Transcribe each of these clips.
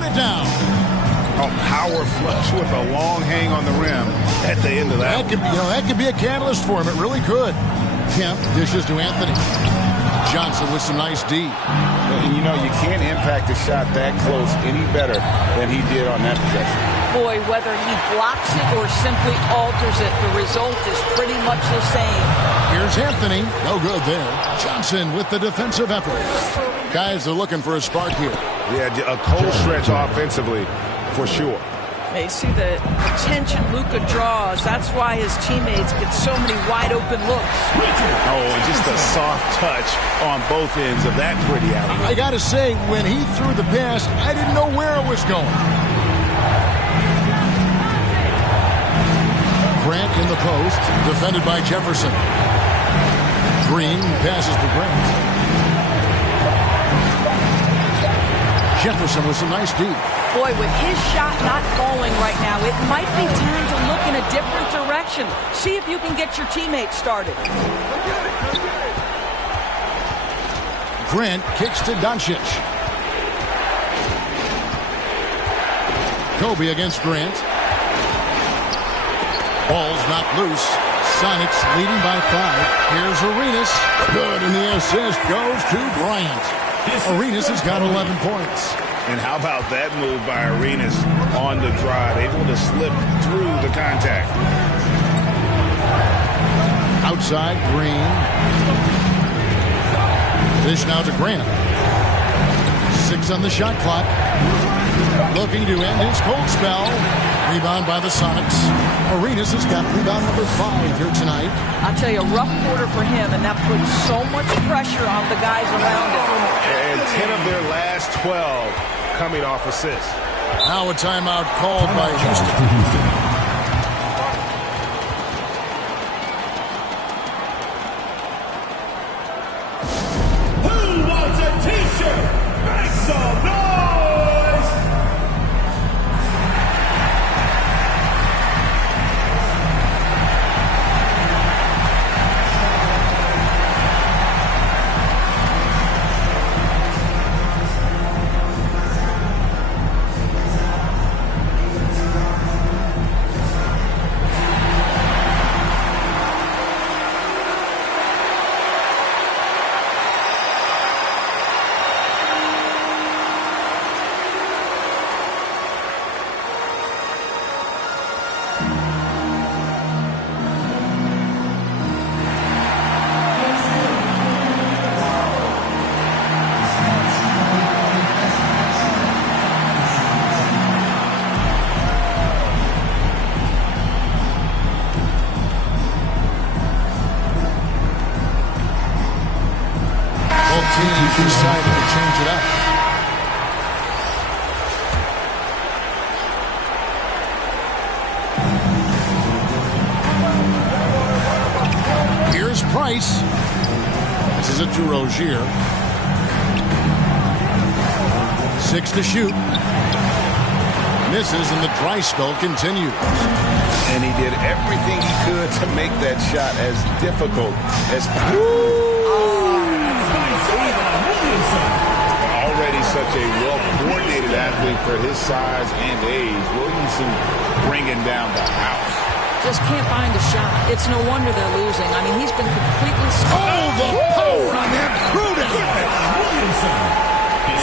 throwing it down. A power flush with a long hang on the rim at the end of that. That could be a catalyst for him. It really could. Kemp dishes to Anthony. Johnson with some nice D. And you can't impact a shot that close any better than he did on that possession. Boy, whether he blocks it or simply alters it, the result is pretty much the same. Here's Anthony. No good there. Johnson with the defensive effort. Guys are looking for a spark here. Yeah, a cold stretch offensively for sure. They see the attention Luka draws. That's why his teammates get so many wide open looks. Oh, and just a soft touch on both ends of that pretty alley. I got to say, when he threw the pass, I didn't know where it was going. Grant in the post, defended by Jefferson. Green passes to Grant. Jefferson with some nice D. Boy, with his shot not falling right now, it might be time to look in a different direction. See if you can get your teammates started. Grant kicks to Doncic. Kobe against Grant. Ball's not loose. Sonics leading by 5. Here's Arenas. Good, and the assist goes to Bryant. Arenas has got 11 points. And how about that move by Arenas on the drive, able to slip through the contact. Outside, Green. Dish now to Grant. 6 on the shot clock. Looking to end his cold spell. Rebound by the Sonics. Arenas has got rebound number 5 here tonight. I'll tell you, a rough quarter for him, and that puts so much pressure on the guys around him. And 10 of their last 12 coming off assists. Now a timeout called by Houston. Decided to change it up. Here's Price. This is it to Rozier. 6 to shoot. Misses, and the dry spell continues. And he did everything he could to make that shot as difficult as possible. Already such a well-coordinated athlete for his size and age. Williamson bringing down the house. Just can't find a shot. It's no wonder they're losing. I mean, he's been completely stunned. Oh, the power on that prudent.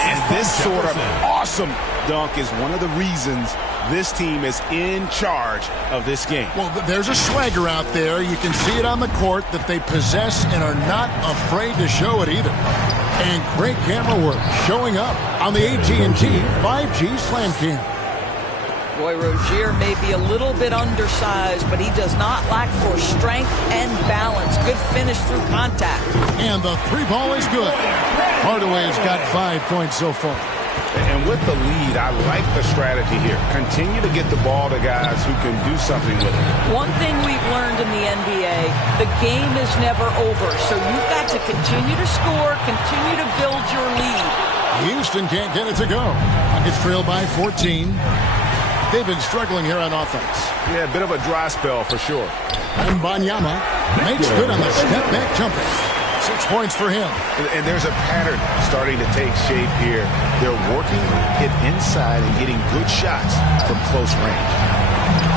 And this sort of awesome dunk is one of the reasons this team is in charge of this game. Well, there's a swagger out there. You can see it on the court that they possess and are not afraid to show it either. And great camera work showing up on the AT&T 5G Slam Cam. Boy, Rozier may be a little bit undersized, but he does not lack for strength and balance. Good finish through contact. And the 3 ball is good. Hardaway's got 5 points so far. And with the lead, I like the strategy here. Continue to get the ball to guys who can do something with it. One thing we've learned in the NBA, the game is never over. So you've got to continue to score, continue to build your lead. Houston can't get it to go. Nuggets trail by 14. They've been struggling here on offense. Yeah, a bit of a dry spell for sure. And Banyama makes good on the step-back jumper. 6 points for him. And there's a pattern starting to take shape here. They're working it inside and getting good shots from close range.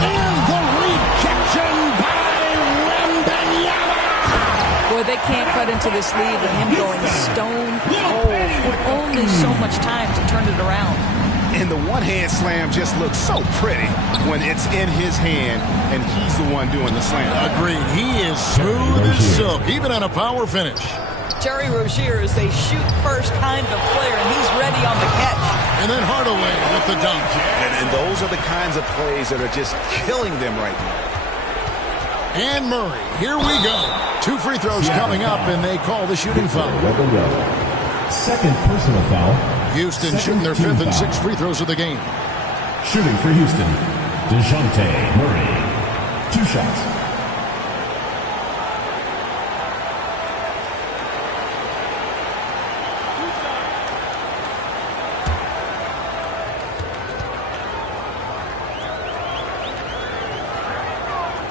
And the rejection by Wembanyama. Boy, they can't cut into this lead with him going stone cold. And only so much time to turn it around. And the one-hand slam just looks so pretty when it's in his hand and he's the one doing the slam. Agreed. He is smooth as silk, even on a power finish. Terry Rozier is a shoot-first kind of player, and he's ready on the catch. And then Hardaway with the dunk. And those are the kinds of plays that are just killing them right now. And Murray, here we go. 2 free throws coming up, and they call the shooting foul. Second personal foul. Houston shooting their 5th and 6th free throws of the game. Shooting for Houston, DeJounte Murray. 2 shots.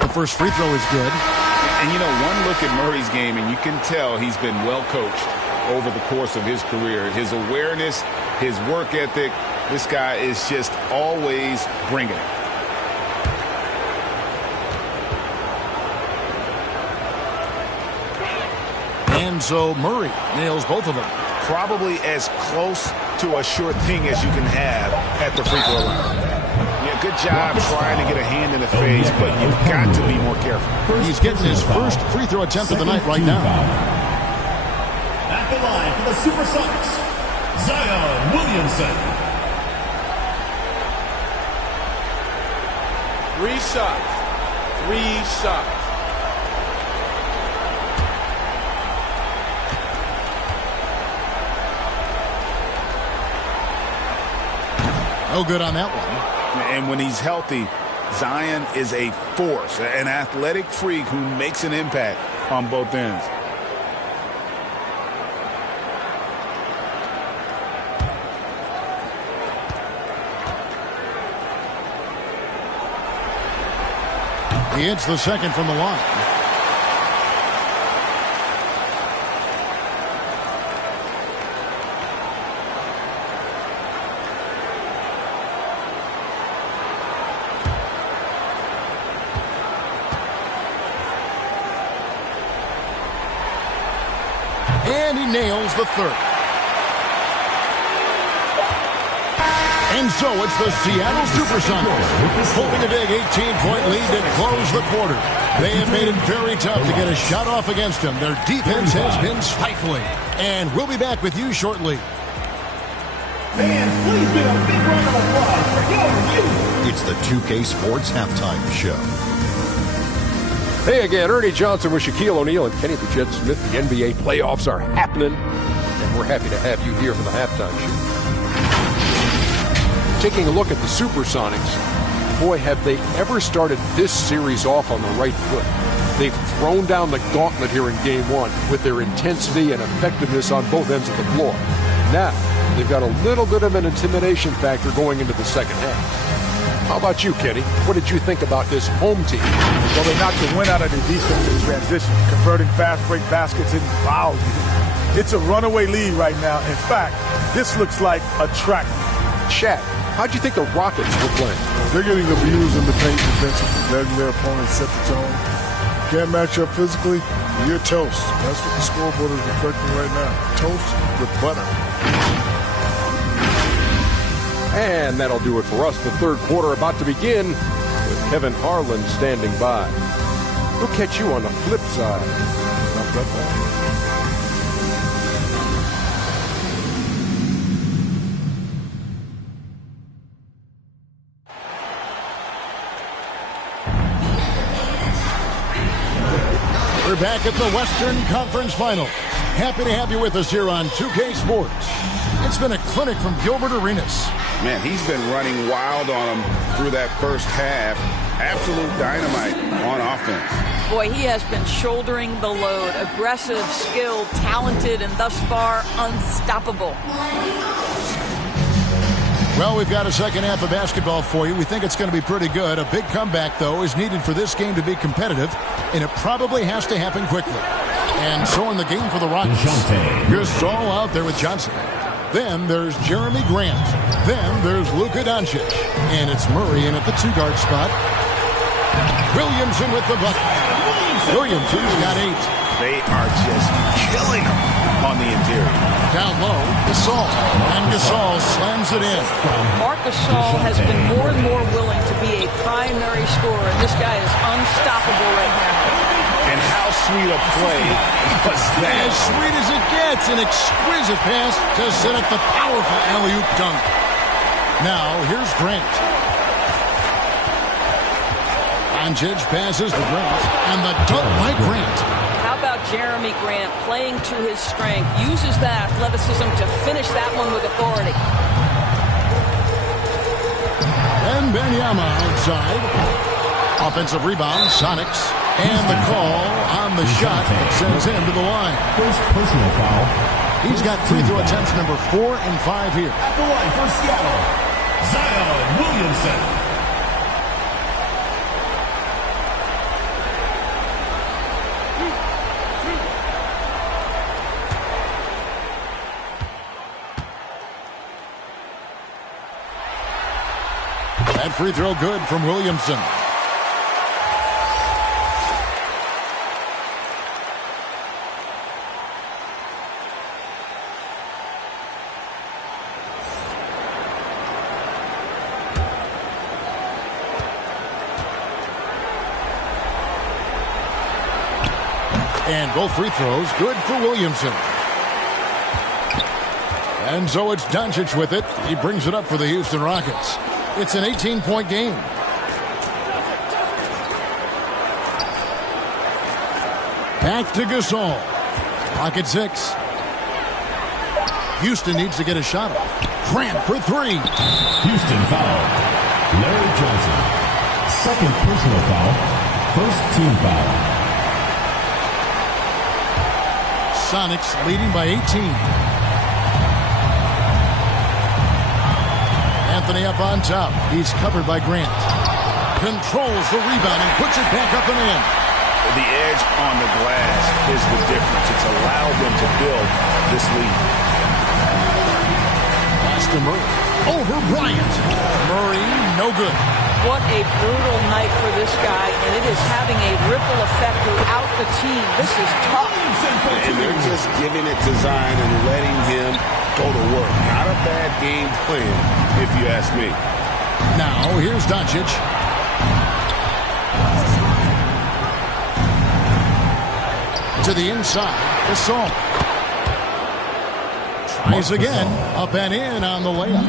The first free throw is good. And, you know, one look at Murray's game, and you can tell he's been well coached over the course of his career. His awareness, his work ethic, this guy is just always bringing it. And so Murray nails both of them. Probably as close to a sure thing as you can have at the free throw line. Yeah, good job trying to get a hand in the face, but you've got to be more careful. He's getting his first free throw attempt of the night right now. At the line for the Supersonics, Zion Williamson. 3 shots. 3 shots. No good on that one. And when he's healthy, Zion is a force, an athletic freak who makes an impact on both ends. He hits the second from the line. And he nails the third. And so it's the Seattle Supersonics holding a big 18-point lead to close the quarter. They have made it very tough to get a shot off against them. Their defense has been stifling. And we'll be back with you shortly. Fans, please give a big round of applause for your youth. It's the 2K Sports Halftime Show. Hey again, Ernie Johnson with Shaquille O'Neal and Kenny the Jet Smith. The NBA playoffs are happening, and we're happy to have you here for the halftime show. Taking a look at the Supersonics, boy, have they ever started this series off on the right foot. They've thrown down the gauntlet here in Game 1 with their intensity and effectiveness on both ends of the floor. Now, they've got a little bit of an intimidation factor going into the second half. How about you, Kenny? What did you think about this home team? Well, they knocked the wind out of their defense in transition, converting fast break baskets in volume. It's a runaway lead right now. In fact, this looks like a track. Shaq, how'd you think the Rockets were playing? They're getting abused in the paint defensively, letting their opponents set the tone. Can't match up physically, you're toast. That's what the scoreboard is reflecting right now. Toast with butter. And that'll do it for us. The third quarter about to begin with Kevin Harlan standing by. We'll catch you on the flip side. We're back at the Western Conference Final. Happy to have you with us here on 2K Sports. It's been a clinic from Gilbert Arenas. Man, he's been running wild on them through that first half. Absolute dynamite on offense. Boy, he has been shouldering the load. Aggressive, skilled, talented, and thus far unstoppable. Well, we've got a second half of basketball for you. We think it's going to be pretty good. A big comeback, though, is needed for this game to be competitive, and it probably has to happen quickly. And so in the game for the Rockets, Gasol out there with Johnson. Then there's Jeremy Grant. Then there's Luka Doncic. And it's Murray in at the 2-guard spot. Williamson with the bucket. Williamson's got 8. They are just killing him on the interior. Down low, Gasol. And Gasol slams it in. Marc Gasol has been more and more willing to be a primary scorer, and this guy is unstoppable right now. And how sweet a play was that? As sweet as it gets, an exquisite pass to set up the powerful alley-oop dunk. Now, here's Grant. Doncic passes to Grant, and the dunk by Grant. How about Jeremy Grant playing to his strength, uses that athleticism to finish that one with authority. And Benyama outside. Offensive rebound, Sonics. And the call on the shot that sends him to the line. First personal foul. He's got free throw attempts number 4 and 5 here. At the line for Seattle, Zion Williamson. That free throw good from Williamson. And both free throws good for Williamson. And so it's Doncic with it. He brings it up for the Houston Rockets. It's an 18-point game. Back to Gasol. Pocket 6. Houston needs to get a shot off. Grant for 3. Houston foul. Larry Johnson. Second personal foul. First team foul. Sonics leading by 18. Anthony up on top. He's covered by Grant. Controls the rebound and puts it back up and in. The edge on the glass is the difference. It's allowed them to build this lead. Pass to Murray. Over Bryant. Murray, no good. What a brutal night for this guy, and it is having a ripple effect throughout the team. This is tough. And they're just giving it to Zion and letting him go to work. Not a bad game plan, if you ask me. Now, here's Doncic. To the inside. Gasol. Tries again. Up and in on the layup.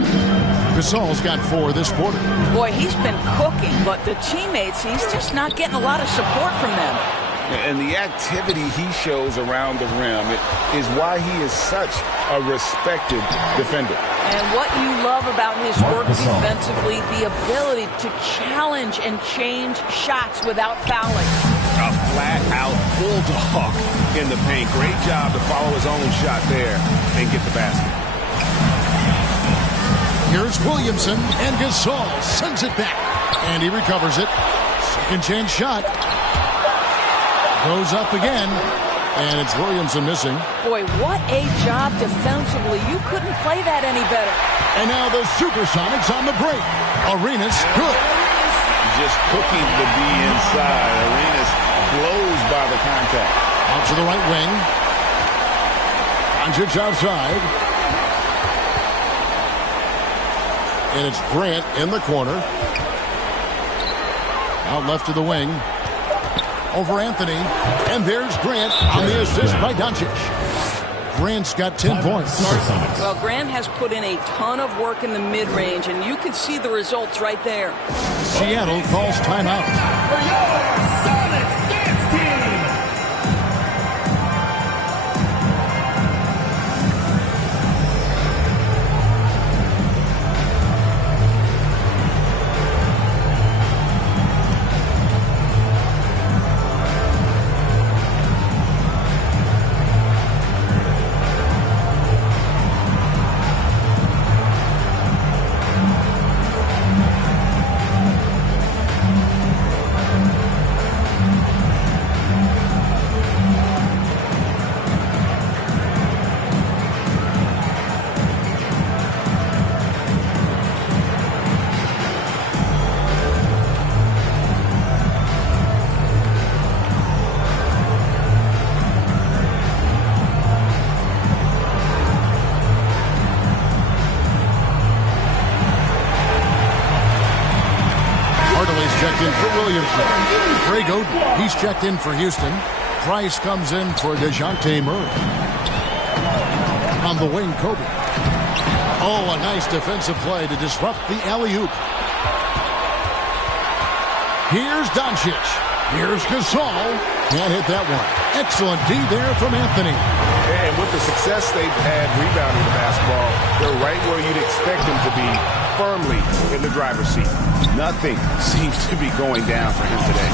Gasol's got 4 this quarter. Boy, he's been cooking, but the teammates, he's just not getting a lot of support from them. And the activity he shows around the rim is why he is such a respected defender. And what you love about his work defensively, the ability to challenge and change shots without fouling. A flat-out bulldog in the paint. Great job to follow his own shot there and get the basket. Here's Williamson, and Gasol sends it back. And he recovers it. Second chance shot. Goes up again. And it's Williamson missing. Boy, what a job defensively. You couldn't play that any better. And now the Supersonics on the break. Arenas good. Just cooking the D inside. Arenas blows by the contact. Out to the right wing. Doncic outside. And it's Grant in the corner. Out left to the wing. Over Anthony. And there's Grant on the assist by Doncic. Grant's got 10 points. Well, Grant has put in a ton of work in the mid-range, and you can see the results right there. Seattle calls timeout. For your Sonics dance team. checked in for Williamson. Greg Oden, he's checked in for Houston. Price comes in for DeJounte Murray. On the wing, Kobe. Oh, a nice defensive play to disrupt the alley-oop. Here's Doncic. Here's Gasol. Can't hit that one. Excellent D there from Anthony. And with the success they've had rebounding the basketball, they're right where you'd expect them to be, firmly in the driver's seat. Nothing seems to be going down for him today.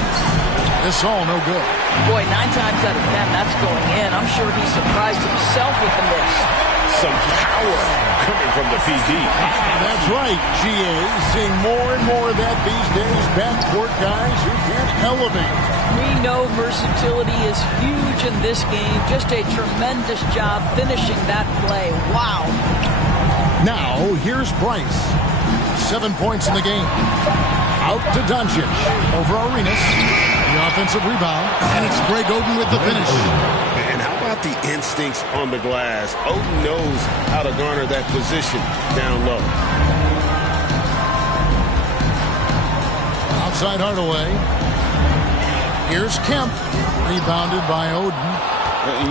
Gasol, no good. Boy, 9 times out of 10, that's going in. I'm sure he surprised himself with the miss. Some power coming from the PG. That's right, GA. Seeing more and more of that these days. Backcourt guys who can elevate. We know versatility is huge in this game. Just a tremendous job finishing that play. Wow. Now, here's Price. 7 points in the game. Out to Doncic. Over Arenas. The offensive rebound. And it's Greg Oden with the finish. And how about the instincts on the glass? Oden knows how to garner that position down low. Outside Hardaway. Here's Kemp. Rebounded by Oden.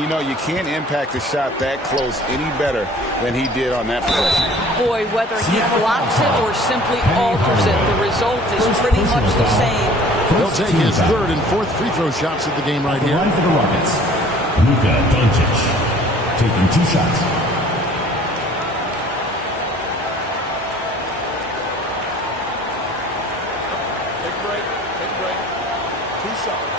You know, you can't impact a shot that close any better than he did on that possession. Boy, whether he blocks it or simply alters it, the result is pretty much the same. He'll take his third and fourth free throw shots at the game right here. Line for the Rockets, Luka Doncic, taking 2 shots. Take a break. Take a break. 2 shots.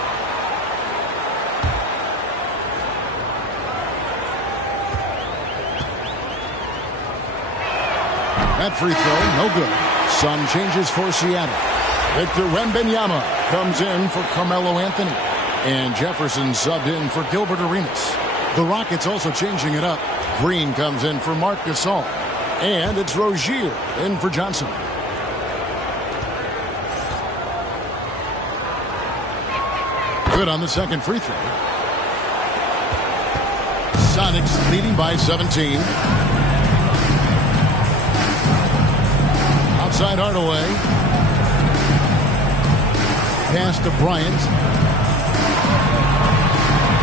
That free throw, no good. Sun changes for Seattle. Victor Wembanyama comes in for Carmelo Anthony. And Jefferson subbed in for Gilbert Arenas. The Rockets also changing it up. Green comes in for Marc Gasol. And it's Rozier in for Johnson. Good on the second free throw. Sonics leading by 17. Outside Hardaway. Pass to Bryant.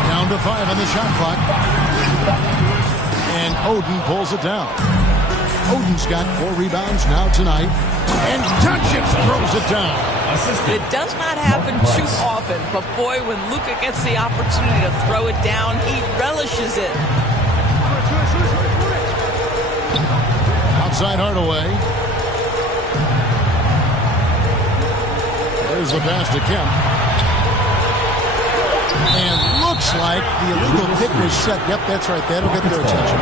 Down to 5 on the shot clock. And Oden pulls it down. Oden's got 4 rebounds now tonight. And Doncic throws it down. It does not happen too often, but boy, when Luka gets the opportunity to throw it down, he relishes it. Outside Hardaway. There's the pass to Kemp. And looks like the illegal pick was set. Yep, that's right. That'll get their attention.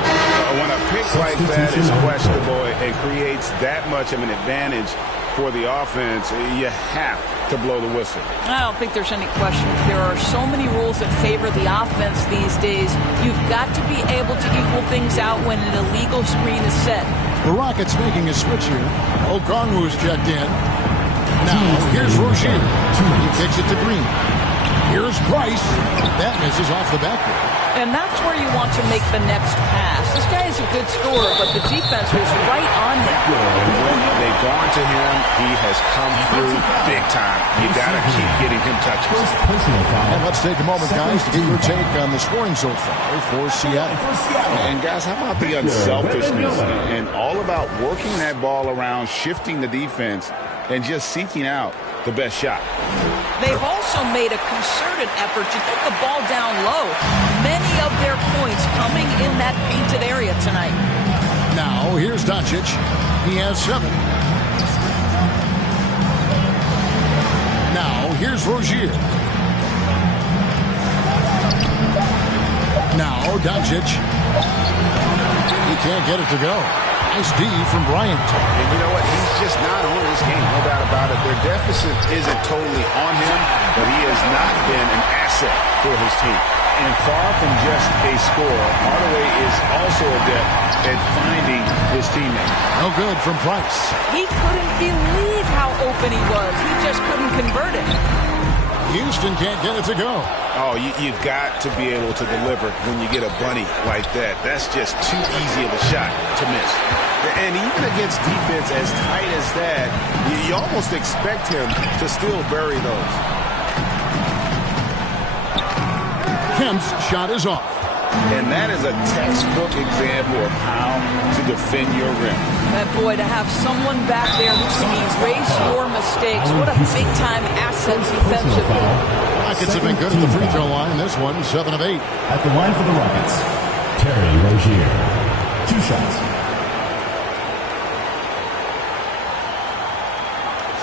When a pick like that is questionable and creates that much of an advantage for the offense, you have to blow the whistle. I don't think there's any question. There are so many rules that favor the offense these days. You've got to be able to equal things out when an illegal screen is set. The Rockets making a switch here. Okongwu's checked in. Now, here's Rozier. He kicks it to Green. Here's Price. That misses off the backboard. And that's where you want to make the next pass. This guy is a good scorer, but the defense was right on him. And when they've gone to him, he has come through big time. You got to keep getting him touches. And let's take a moment, guys, to get your take on the scoring so far for Seattle. And, guys, how about the unselfishness and all about working that ball around, shifting the defense, and just seeking out the best shot. They've also made a concerted effort to get the ball down low. Many of their points coming in that painted area tonight. Now, here's Doncic. He has 7. Now, here's Rozier. Now, Doncic. He can't get it to go. Nice D from Bryant. And you know what? He's just not on his game, no doubt about it. Their deficit isn't totally on him, but he has not been an asset for his team. And far from just a scorer, Hardaway is also adept at finding his teammates. No good from Price. He couldn't believe how open he was. He just couldn't convert it. Houston can't get it to go. Oh, you've got to be able to deliver when you get a bunny like that. That's just too easy of a shot to miss. And even against defense as tight as that, you almost expect him to still bury those. Kemp's shot is off. And that is a textbook example of how to defend your rim. And boy, to have someone back there who can erase your mistakes, what a big-time asset defensively. Rockets have been good at the free throw line. This one, 7 of 8. At the line for the Rockets, Terry Rozier. 2 shots.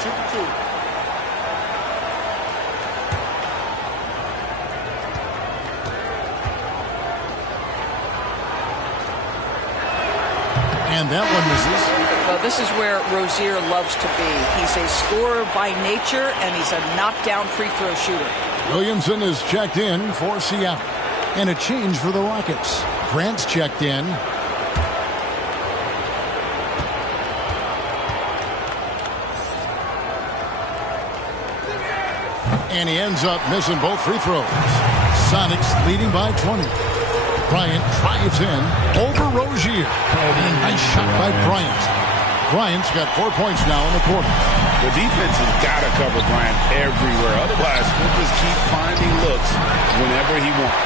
Shoot 2. And that one misses. Well, this is where Rozier loves to be. He's a scorer by nature, and he's a knockdown free throw shooter. Williamson is checked in for Seattle. And a change for the Rockets. Grant's checked in. And he ends up missing both free throws. Sonics leading by 20. Bryant drives in over Rozier. And a nice shot by Bryant. Bryant's got 4 points now in the quarter. The defense has got to cover Bryant everywhere. Otherwise, he'll just keep finding looks whenever he wants.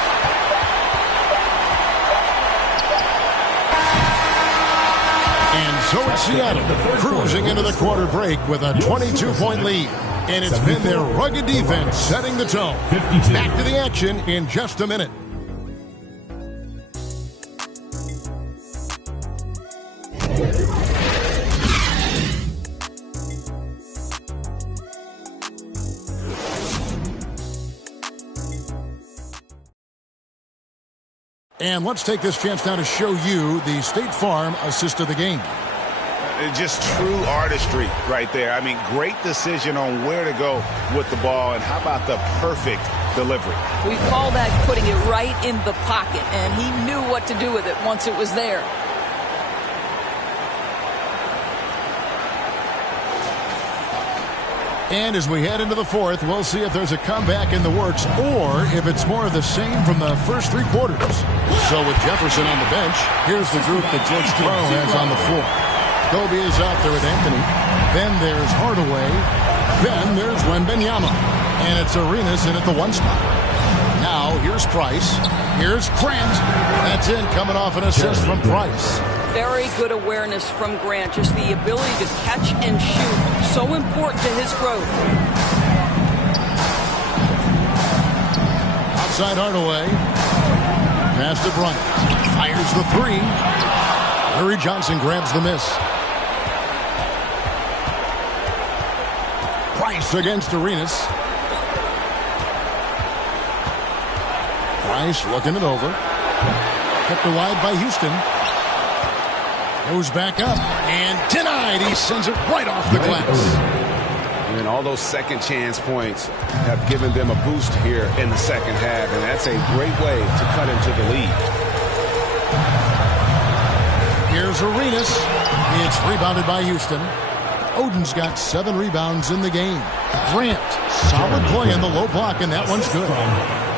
And so it's Seattle cruising into the quarter break with a 22-point lead. And it's been their rugged defense setting the tone. Back to the action in just a minute. And let's take this chance now to show you the State Farm assist of the game. Just true artistry right there. I mean, great decision on where to go with the ball, and how about the perfect delivery? We call that putting it right in the pocket, and he knew what to do with it once it was there. And as we head into the fourth, we'll see if there's a comeback in the works or if it's more of the same from the first 3 quarters. So with Jefferson on the bench, here's the group that George Crowe has on the floor. Kobe is out there with Anthony. Then there's Hardaway. Then there's Wembanyama. And it's Arenas in at the 1 spot. Now here's Price. Here's Grant. That's in, coming off an assist from Price. Very good awareness from Grant. Just the ability to catch and shoot. So important to his growth. Outside Hardaway. Pass to Bryant. Fires the 3. Larry Johnson grabs the miss. Price against Arenas. Price looking it over. Kept wide by Houston. Goes back up and denied. He sends it right off the glass. And all those second chance points have given them a boost here in the second half, and that's a great way to cut into the lead. Here's Arenas. It's rebounded by Houston. Oden's got 7 rebounds in the game. Grant, solid play in the low block, and that one's good.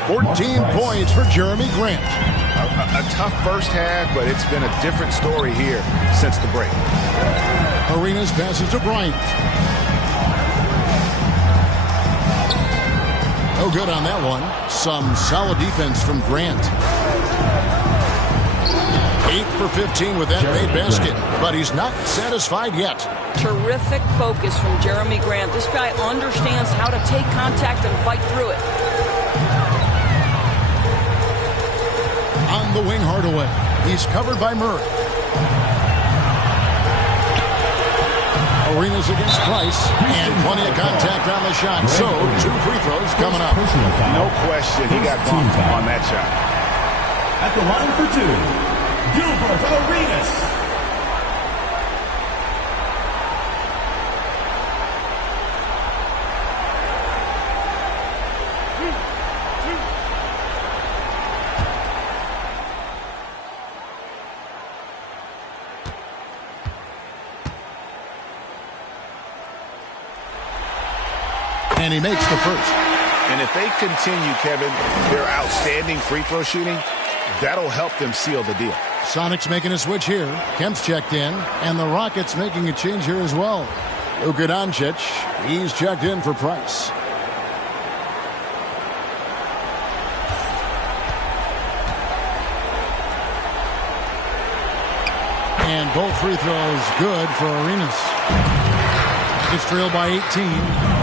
14 points for Jeremy Grant. A tough first half, but it's been a different story here since the break. Arenas passes to Bryant. No good on that one. Some solid defense from Grant. 8 for 15 with that made basket, but he's not satisfied yet. Terrific focus from Jeremy Grant. This guy understands how to take contact and fight through it. On the wing, Hardaway. He's covered by Murray. Arenas against Price, and plenty of contact on the shot. So, 2 free throws coming up. No question, he got bumped on that shot. At the line for 2, Gilbert Arenas. And he makes the first. And if they continue, Kevin, their outstanding free throw shooting, that'll help them seal the deal. Sonics making a switch here. Kemp's checked in, and the Rockets making a change here as well. Luka Doncic, he's checked in for Price. And both free throws good for Arenas. It's trailed by 18.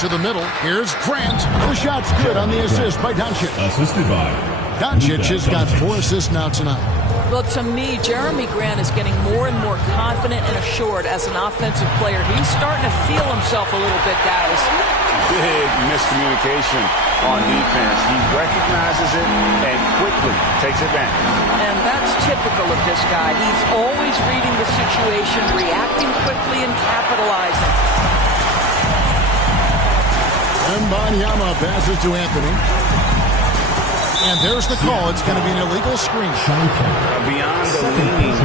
To the middle. Here's Grant. The shot's good on the assist by Doncic. Assisted by Doncic has got 4 assists now tonight. Well, to me, Jeremy Grant is getting more and more confident and assured as an offensive player. He's starting to feel himself a little bit, guys. Big miscommunication on defense. He recognizes it and quickly takes advantage. And that's typical of this guy. He's always reading the situation, reacting quickly, and capitalizing. Wembanyama passes to Anthony. And there's the call. It's going to be an illegal screen. Beyond the leaning,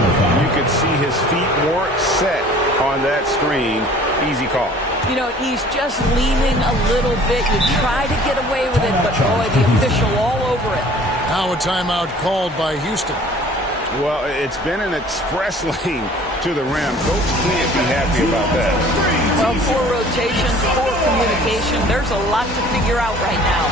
you could see his feet weren't set on that screen. Easy call. You know, he's just leaning a little bit. You try to get away with it, but boy, the official all over it. Now a timeout called by Houston. Well, it's been an express lane to the rim. Coach can't be happy about that. Well, poor rotation, poor communication. There's a lot to figure out right now.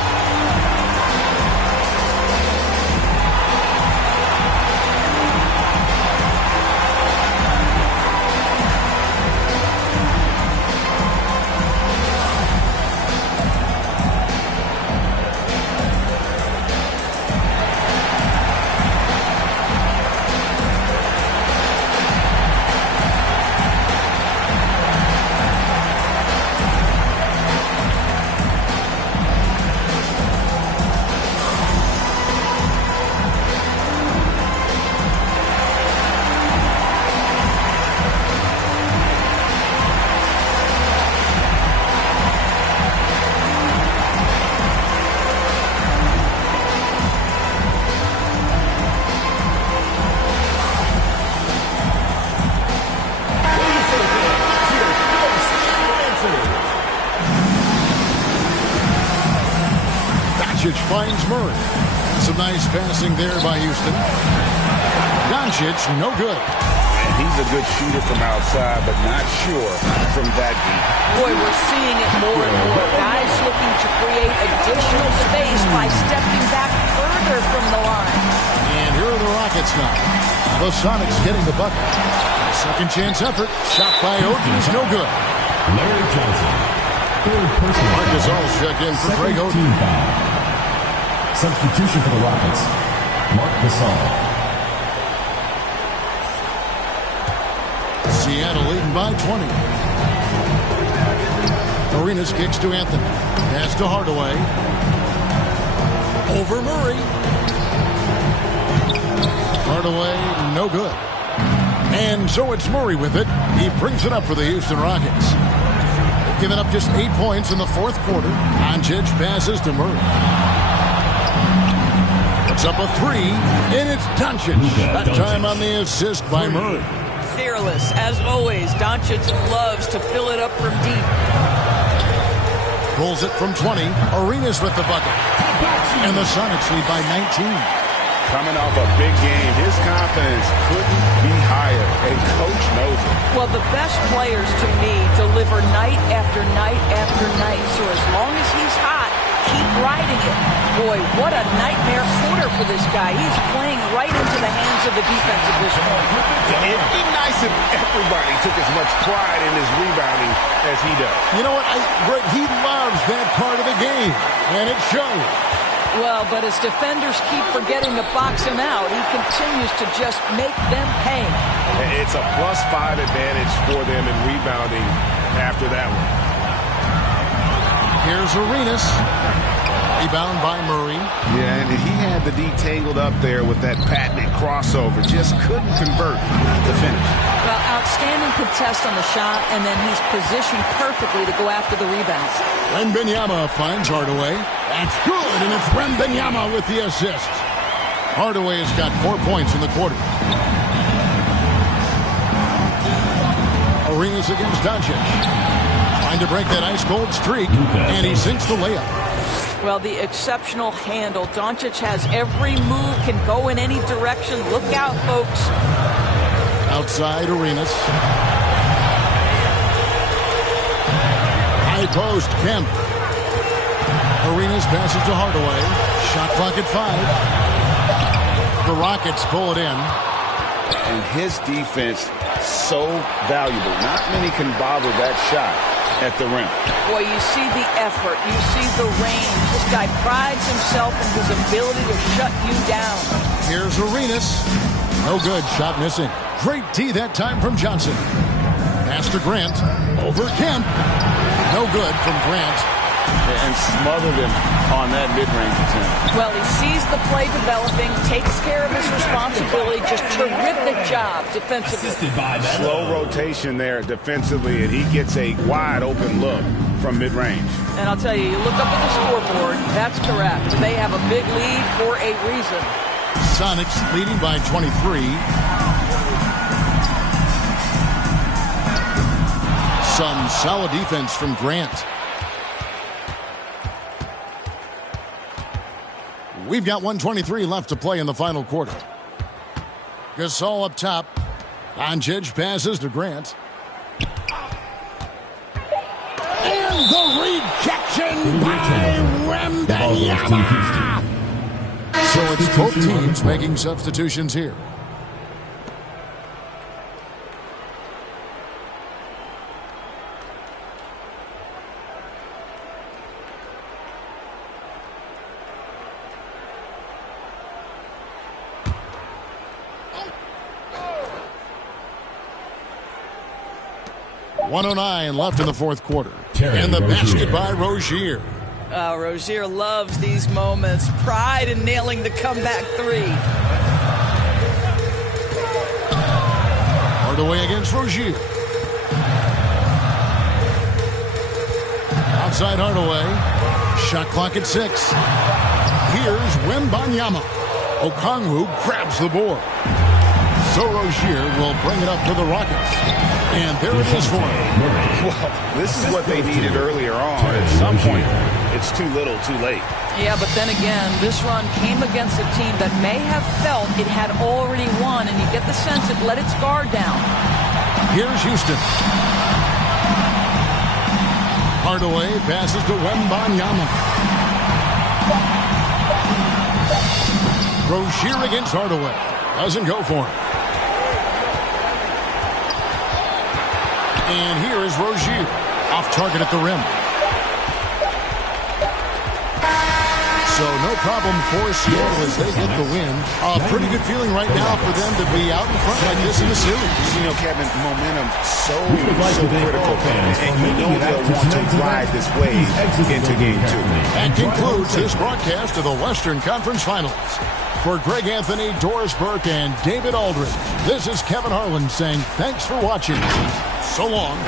Doncic finds Murray. Some nice passing there by Houston. Doncic, no good. And he's a good shooter from outside, but not sure from that deep. Boy, we're seeing it more and more. Guys looking to create additional space by stepping back further from the line. And here are the Rockets now. The Sonics getting the bucket. Second chance effort. Shot by Oden is no good. Larry Johnson. Third person. Marcus All's check in for Greg Oden. Substitution for the Rockets, Mark Gasol. Seattle leading by 20. Arenas kicks to Anthony. Pass to Hardaway. Over Murray. Hardaway, no good. And so it's Murray with it. He brings it up for the Houston Rockets. They've given up just 8 points in the fourth quarter. Doncic passes to Murray. It's up a 3, and it's Doncic. That time on the assist by Murray. Fearless, as always. Doncic loves to fill it up from deep. Pulls it from 20. Arenas with the bucket. And the Sonics lead by 19. Coming off a big game, his confidence couldn't be higher, and Coach knows it. Well, the best players, to me, deliver night after night after night. So as long as he's hot, keep riding it. Boy, what a nightmare quarter for this guy. He's playing right into the hands of the defense at this point. It'd be nice if everybody took as much pride in his rebounding as he does. You know what? Greg, he loves that part of the game, and it shows. Well, but as defenders keep forgetting to box him out, he continues to just make them pay. It's a +5 advantage for them in rebounding after that one. Here's Arenas. Rebound by Murray. Yeah, and he had the D tangled up there with that patented crossover. Just couldn't convert the finish. Well, outstanding contest on the shot, and then he's positioned perfectly to go after the rebounds. Wembanyama finds Hardaway. That's good, and it's Wembanyama with the assist. Hardaway has got 4 points in the quarter. Arenas against Doncic. Trying to break that ice-cold streak, and he sinks the layup. Well, the exceptional handle. Doncic has every move, can go in any direction. Look out, folks. Outside Arenas. High post, Kemp. Arenas passes to Hardaway. Shot clock at 5. The Rockets pull it in. And his defense, so valuable. Not many can bother that shot at the rim. Boy, you see the effort. You see the range. This guy prides himself in his ability to shut you down. Here's Arenas. No good. Shot missing. Great D that time from Johnson. Pass to Grant. Over Kemp. No good from Grant. And smothered him on that mid-range attempt. Well, he sees the play developing, takes care of his responsibility. Just terrific job defensively. Slow rotation there defensively, and he gets a wide-open look from mid-range. And I'll tell you, you look up at the scoreboard, that's correct. They have a big lead for a reason. Sonics leading by 23. Some solid defense from Grant. We've got 1:23 left to play in the final quarter. Gasol up top. Doncic passes to Grant. And the rejection by Wembanyama. So it's both teams making substitutions here. .109 left in the fourth quarter. And the basket by Rozier. Rozier loves these moments. Pride in nailing the comeback three. Hardaway against Rozier. Outside Hardaway. Shot clock at 6. Here's Wembanyama. Okongwu grabs the board. So Rozier will bring it up for the Rockets. And there it is for him. Well, this is what they needed earlier on. At some point, it's too little, too late. Yeah, but then again, this run came against a team that may have felt it had already won, and you get the sense it let its guard down. Here's Houston. Hardaway passes to Wembanyama. Rozier against Hardaway. Doesn't go for him. And here is Rozier. Off target at the rim. So no problem for Seattle as they get the win. A pretty good feeling right now for them to be out in front like this in the series. You know, Kevin, momentum so critical. And you know they'll want to ride this wave into game 2. That concludes this broadcast of the Western Conference Finals. For Greg Anthony, Doris Burke, and David Aldridge, this is Kevin Harlan saying thanks for watching. So long.